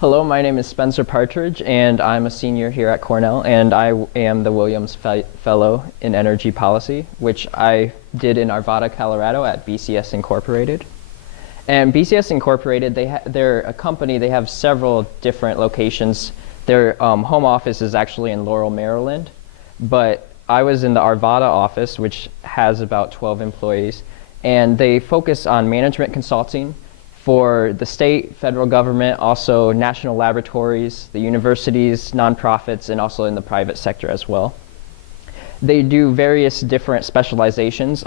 Hello, my name is Spencer Partridge, and I'm a senior here at Cornell, and I am the Williams Fellow in Energy Policy, which I did in Arvada, Colorado at BCS Incorporated. And BCS Incorporated, they're a company, they have several different locations. Their home office is actually in Laurel, Maryland, but I was in the Arvada office, which has about 12 employees, and they focus on management consulting for the state, federal government, also national laboratories, the universities, nonprofits, and also in the private sector as well. They do various different specializations.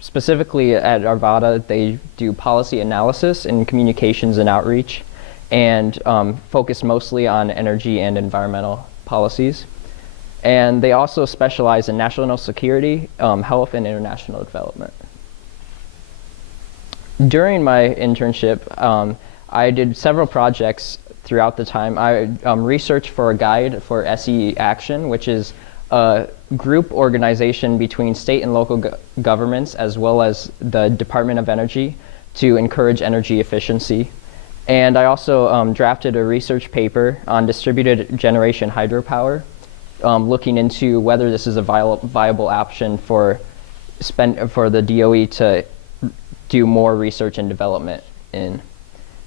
Specifically at Arvada, they do policy analysis and communications and outreach, and focus mostly on energy and environmental policies. And they also specialize in national security, health, and international development. During my internship, I did several projects throughout the time. I researched for a guide for SE Action, which is a group organization between state and local governments, as well as the Department of Energy, to encourage energy efficiency. And I also drafted a research paper on distributed generation hydropower, looking into whether this is a viable option for the DOE to do more research and development in.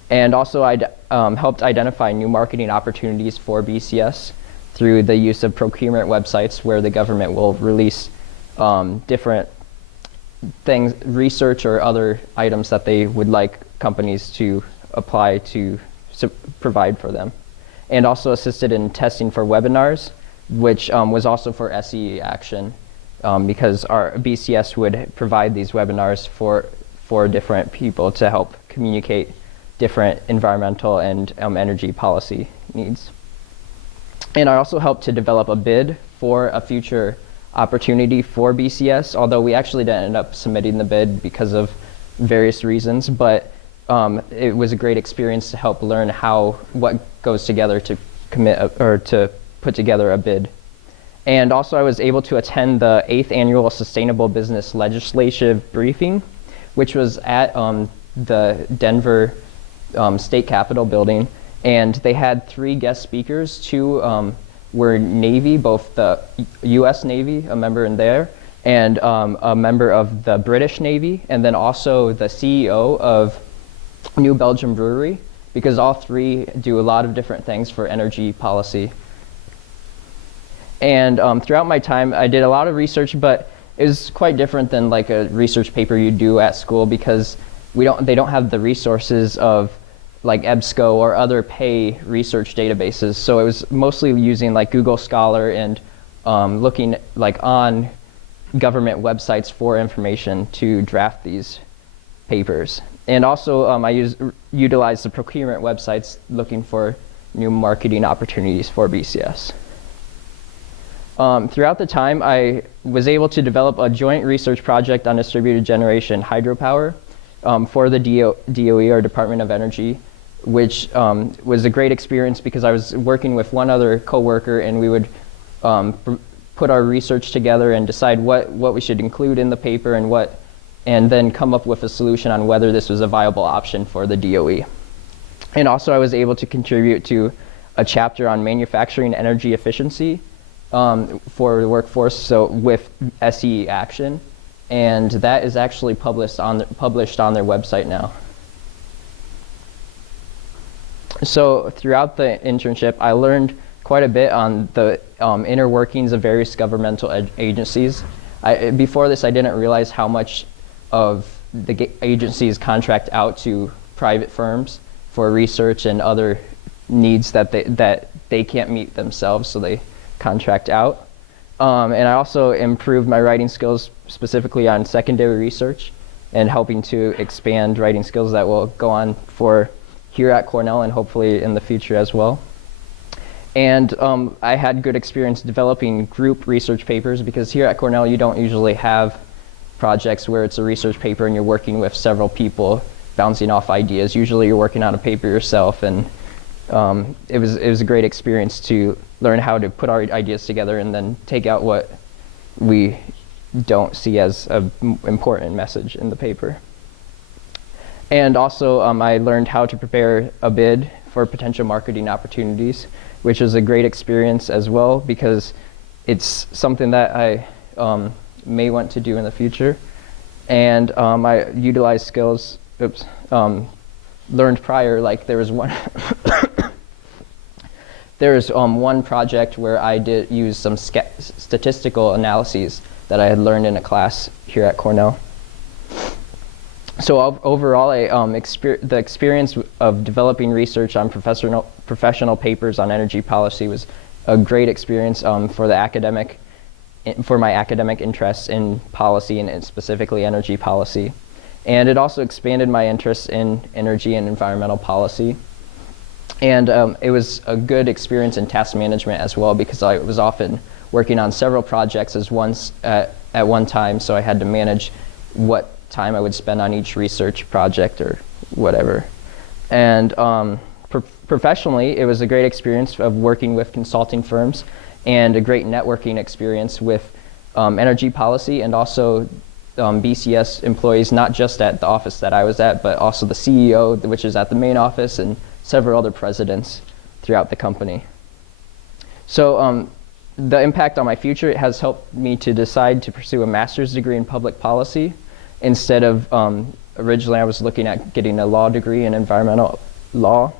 And also I helped identify new marketing opportunities for BCS through the use of procurement websites where the government will release different things, research or other items that they would like companies to apply to provide for them. And also assisted in testing for webinars, which was also for SE Action, because our BCS would provide these webinars for different people to help communicate different environmental and energy policy needs. And I also helped to develop a bid for a future opportunity for BCS, although we actually didn't end up submitting the bid because of various reasons, but it was a great experience to help learn what goes together to to put together a bid. And also I was able to attend the 8th annual Sustainable Business Legislative Briefing, which was at the Denver State Capitol building, and they had 3 guest speakers. 2 were Navy, both the U.S. Navy, a member in there, and a member of the British Navy, and then also the CEO of New Belgium Brewery, because all 3 do a lot of different things for energy policy. And throughout my time, I did a lot of research, but it was quite different than like a research paper you do at school, because they don't have the resources of like EBSCO or other pay research databases. So it was mostly using like Google Scholar and looking like on government websites for information to draft these papers. And also I utilized the procurement websites looking for new marketing opportunities for BCS. Throughout the time, I was able to develop a joint research project on distributed generation hydropower for the DOE, or Department of Energy, which was a great experience because I was working with one other coworker, and we would put our research together and decide what we should include in the paper and then come up with a solution on whether this was a viable option for the DOE. And also I was able to contribute to a chapter on manufacturing energy efficiency for the workforce, so with SE Action, and that is actually published on their website now. So throughout the internship, I learned quite a bit on the inner workings of various governmental agencies. Before this, I didn't realize how much of the agencies contract out to private firms for research and other needs that they can't meet themselves, so they contract out. And I also improved my writing skills, specifically on secondary research, and helping to expand writing skills that will go on for here at Cornell and hopefully in the future as well. And I had good experience developing group research papers, because here at Cornell you don't usually have projects where it's a research paper and you're working with several people bouncing off ideas. Usually you're working on a paper yourself, and it was a great experience to learn how to put our ideas together and then take out what we don't see as an important message in the paper. And also I learned how to prepare a bid for potential marketing opportunities, which was a great experience as well because it's something that I may want to do in the future. And I utilized skills learned prior. Like there was one there was one project where I did use some statistical analyses that I had learned in a class here at Cornell. So overall, the experience of developing research on professional papers on energy policy was a great experience for my academic interests in policy and specifically energy policy. And it also expanded my interest in energy and environmental policy. And it was a good experience in task management as well because I was often working on several projects at one time, so I had to manage what time I would spend on each research project or whatever. And professionally, it was a great experience of working with consulting firms and a great networking experience with energy policy and also BCS employees, not just at the office that I was at, but also the CEO, which is at the main office, and several other presidents throughout the company. So the impact on my future has helped me to decide to pursue a master's degree in public policy instead of originally I was looking at getting a law degree in environmental law.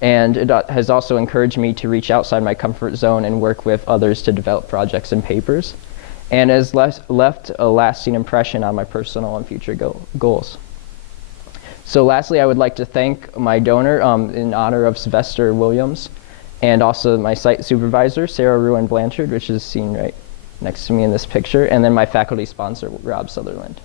And it has also encouraged me to reach outside my comfort zone and work with others to develop projects and papers, and has left a lasting impression on my personal and future goals. So lastly, I would like to thank my donor in honor of Sylvester Williams, and also my site supervisor, Sarah Ruin Blanchard, which is seen right next to me in this picture, and then my faculty sponsor, Rob Sutherland.